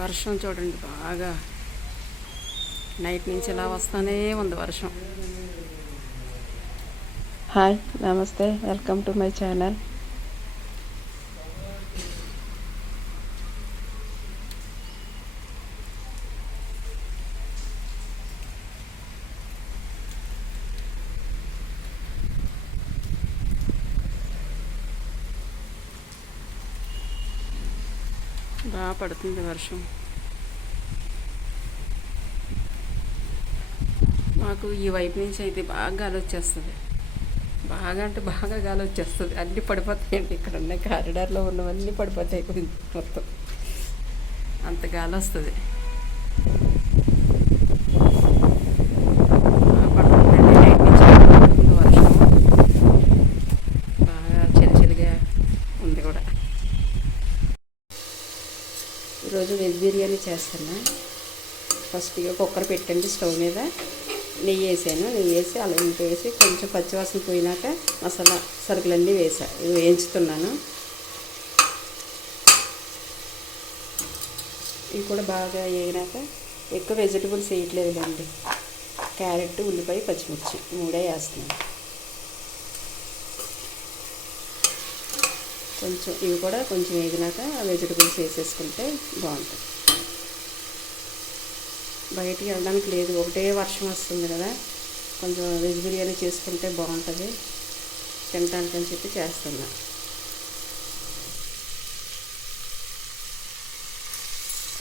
వర్షం చూడండి బాగా నైట్ నుంచి ఇలా వస్తూనే ఉంది వర్షం. హాయ్ నమస్తే, వెల్కమ్ టు మై ఛానల్. బాగా పడుతుంది వర్షం. మాకు ఈ వైపు నుంచి అయితే బాగా గాలి వచ్చేస్తుంది. బాగా అంటే బాగా గాలి వచ్చేస్తుంది. అన్నీ పడిపోతాయండి. ఇక్కడ ఉన్న కారిడార్లో ఉన్నవన్నీ పడిపోతాయి మొత్తం. అంత గాలి వస్తుంది. బాగా పడుతుందండి. నైట్ నుంచి బాగా పడుతుంది వర్షం. బాగా చలిచలిగా ఉంది కూడా. ఈరోజు వెజ్ బిర్యానీ చేస్తున్నా. ఫస్ట్ కుక్కర్ పెట్టండి స్టవ్ మీద. నెయ్యి వేసాను. నెయ్యి వేసి అలా ఇంత వేసి కొంచెం పచ్చివాసన పోయినాక మసాలా సరుకులన్నీ వేసా. ఇవి వేయించుతున్నాను. ఇవి కూడా బాగా వేగినాక ఎక్కువ వెజిటబుల్స్ వేయట్లేదులేండి. క్యారెట్, ఉల్లిపాయ, పచ్చిమిర్చి మూడే వేస్తున్నాను. కొంచెం ఇవి కూడా కొంచెం వేగినాక వెజిటబుల్స్ వేసేసుకుంటే బాగుంటుంది. బయటికి వెళ్ళడానికి లేదు, ఒకటే వర్షం వస్తుంది కదా. కొంచెం వెజ్ బిర్యానీ చేసుకుంటే బాగుంటుంది తినడానికని చెప్పి చేస్తున్నా.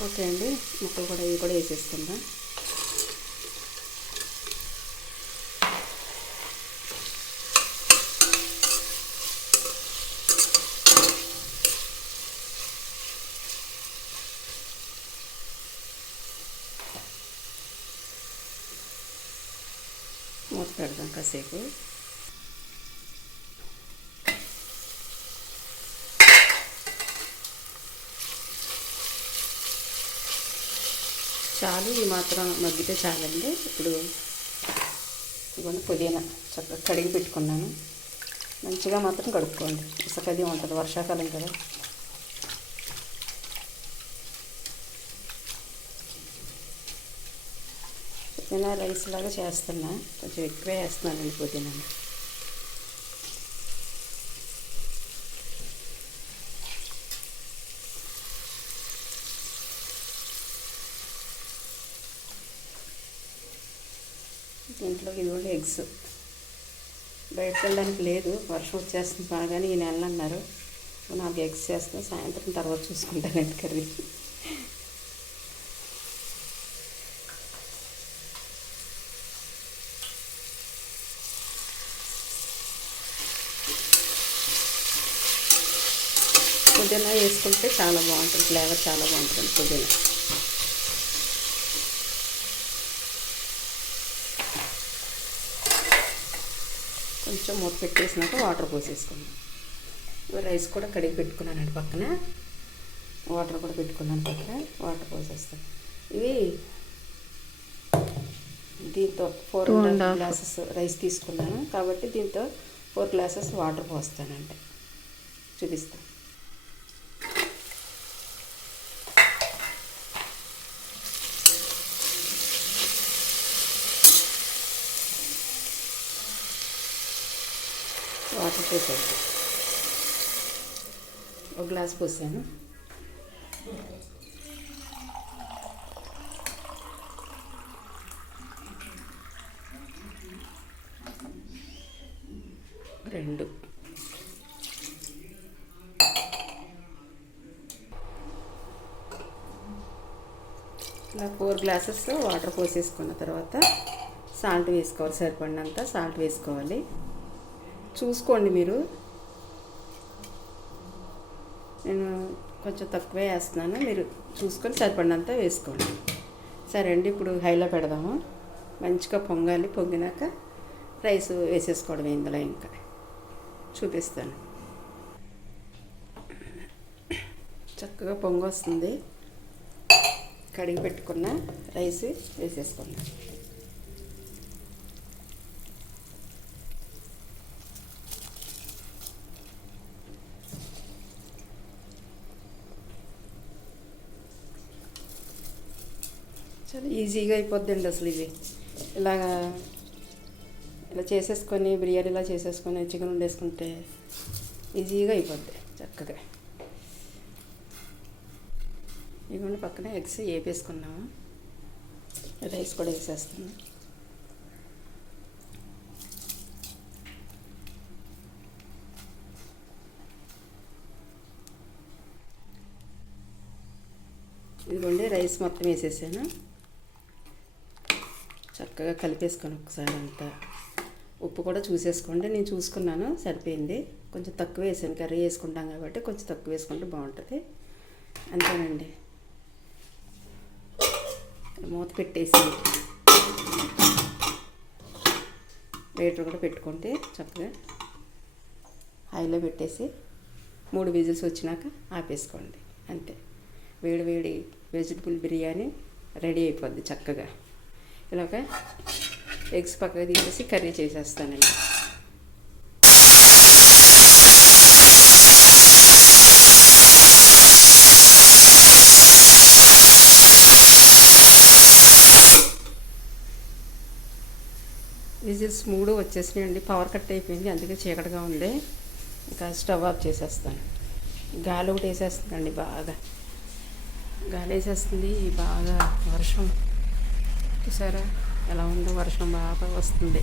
ఓకే అండి, ముక్కలు కూడా ఇవి కూడా వేసేస్తున్నా. మూత పెడదాం కాసేపు. చాలు, ఈ మాత్రం మగ్గితే చాలండి. ఇప్పుడు ఇవన్నీ పుదీనా చక్కగా కడిగి పెట్టుకున్నాను. మంచిగా మాత్రం కడుక్కోండి. ఇసుకది ఉంటుంది, వర్షాకాలం కదా. పుదీనా రైస్ లాగా చేస్తున్నా. కొంచెం ఎక్కువే వేస్తున్నానండి పుదీనా. దీంట్లో ఇదిగోండి ఎగ్స్. బయటకు వెళ్ళడానికి లేదు, వర్షం వచ్చేస్తుంది బాగానే ఈ నెల అన్నారు. 4 ఎగ్స్ చేస్తాను. సాయంత్రం తర్వాత చూసుకుంటానండి కర్రీ. పుదీనా వేసుకుంటే చాలా బాగుంటుంది, ఫ్లేవర్ చాలా బాగుంటుంది పుదీనా. కొంచెం మూత పెట్టేసినాక వాటర్ పోసేసుకున్నాను. రైస్ కూడా కడిగి పెట్టుకున్నానండి పక్కన. వాటర్ కూడా పెట్టుకున్నాను పక్కన. వాటర్ పోసేస్తాను. ఇవి దీంతో 4.5 గ్లాసెస్ రైస్ తీసుకున్నాను కాబట్టి దీంతో 4 గ్లాసెస్ వాటర్ పోస్తానండి. చూపిస్తాను. వాటర్ పోసాను. 1 గ్లాస్ పోసాను. రెండు ఇలా 4 గ్లాసెస్ వాటర్ పోసేసుకున్న తర్వాత సాల్ట్ వేసుకోవాలి. సరిపడినంత సాల్ట్ వేసుకోవాలి. చూసుకోండి మీరు. నేను కొంచెం తక్కువే వేస్తున్నాను, మీరు చూసుకొని సరిపడినంత వేసుకోండి. సరే అండి, ఇప్పుడు హైలో పెడదాము. మంచిగా పొంగాలి. పొంగినాక రైస్ వేసేసుకోవడం ఇందులో. ఇంకా చూపిస్తాను. చక్కగా పొంగి వస్తుంది. కడిగి పెట్టుకున్న రైస్ వేసేసుకున్నాను. చాలా ఈజీగా అయిపోద్దండి అసలు ఇది ఇలాగా ఇలా చేసేసుకొని బిర్యానీ ఇలా చేసేసుకొని చికెన్ వండేసుకుంటే ఈజీగా అయిపోద్ది చక్కగా. ఇదిగోండి పక్కన ఎగ్స్ వేపేసుకున్నాము, రైస్ కూడా వేసేస్తున్నాం. ఇదిగోండి రైస్ మొత్తం వేసేసాను, చక్కగా కలిపేసుకొని ఒకసారి అంతా. ఉప్పు కూడా చూసేసుకోండి, నేను చూసుకున్నాను సరిపోయింది. కొంచెం తక్కువ వేసాను, కర్రీ వేసుకుంటాం కాబట్టి కొంచెం తక్కువ వేసుకుంటే బాగుంటుంది. అంతేనండి. మూత పెట్టేసి వేటర్ కూడా పెట్టుకుంటే చక్కగా హైలో పెట్టేసి 3 విజిల్స్ వచ్చినాక ఆపేసుకోండి. అంతే, వేడి వేడి వెజిటబుల్ బిర్యానీ రెడీ అయిపోద్ది చక్కగా. ఇలాగ ఎగ్స్ పక్కగా తీసేసి కర్రీ చేసేస్తానండి. విజిల్స్ 3 వచ్చేసినాయండి. పవర్ కట్ అయిపోయింది, అందుకే చీకటిగా ఉంది. ఇంకా స్టవ్ ఆఫ్ చేసేస్తాను. గాలి ఒకటి వేసేస్తుందండి, బాగా గాలి వేసేస్తుంది. బాగా వర్షం చూసారా ఎలా ఉందో, వర్షం బాగా వస్తుంది.